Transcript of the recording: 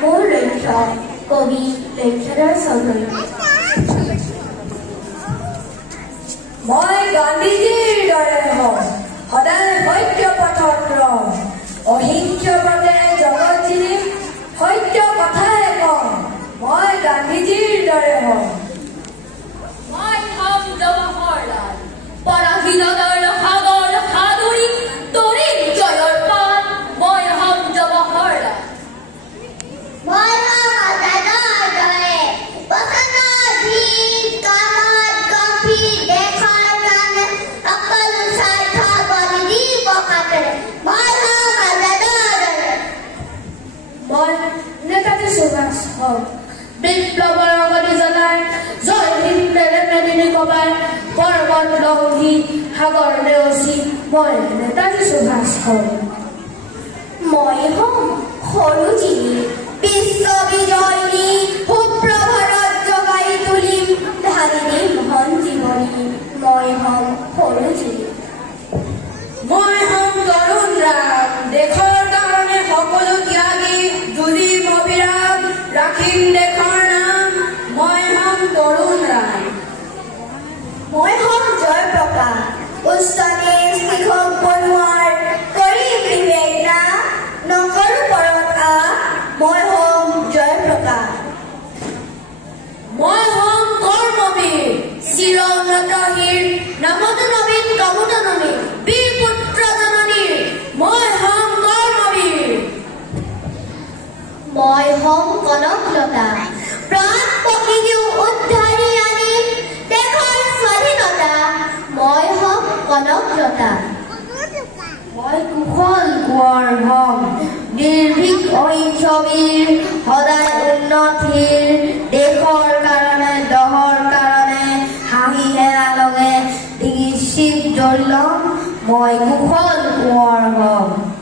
মোৰ লক্ষ্য কবি লক্ষ্যধৰ চৌধুৰী। মই গান্ধীজীৰ দৰে হওঁ, সদায় সত্য পথত ৰওঁ, অহিংস পথে জগত চিনিম, সত্য কথাই কওঁ। মই গান্ধীজীৰ দৰে হওঁ। মই হম জৱাহৰলাল, পৰাধীনতাৰ সাগৰ সাদৰি তৰিম জয়ৰ পাল। মই হম জৱাহৰলাল। মই হম আজাদৰ দৰে, বচনৰ ধীৰ, কামত গম্ভীৰ, দেশৰ কাৰণে সকলো স্বাৰ্থ বলি দিব কাপেৰে। মই হম আজাদৰ দৰে। মই নেতাজী সুভাষ হওঁ, বিপ্লৱৰ অগতি জ্বলাই জয় হিন্দেৰে মেদিনী কবাই পৰ্বত লংঘি সাগৰ নেওচি। মই নেতাজী সুভাষ হওঁ। মই হম সৰু জিনি, বিশ্ব বিজয়ী সুপ্ৰভাৰত জগাই তুলিম, ঢালি দিম ধন জীৱনী। মই হম সৰু জিনি। মই হম তৰুণ ৰাম, দেশৰ কাৰণে সকলো ত্যাগী, যুঁজিম অবিৰাম, ৰাখিম দেশৰ নাম। মই হম তৰুণ ৰাম। মই হম জয়প্ৰকাশ, উচ্চ নিজ কৃষক বনোৱাৰ, কৰিম বিবেক না নকৰো পৰত আহ। মই হম জয়প্ৰকাশ। মই হম কৰ্মবীৰ, চিৰ উন্নত হীৰ, নামত নবীন কামত নবীন, বীৰ পুত্ৰ জননীৰ। মই হম কৰ্মবীৰ। মই হম কনকলতা, প্ৰাণ পখি দিও উদ্ধাৰি আনিম দেশৰ স্বাধীনতা। মই হম কনকলতা। মই কুশল কোঁৱৰ হম, নিৰ্ভীক অহিংসবীৰ, সদায় উন্নতিৰ, দেশৰ কাৰণে দহৰ কাৰণে হাঁহি হেৰা লগে ডিঙিত চিপ জৰি ল'ম। মই কুশল কোঁৱৰ হম।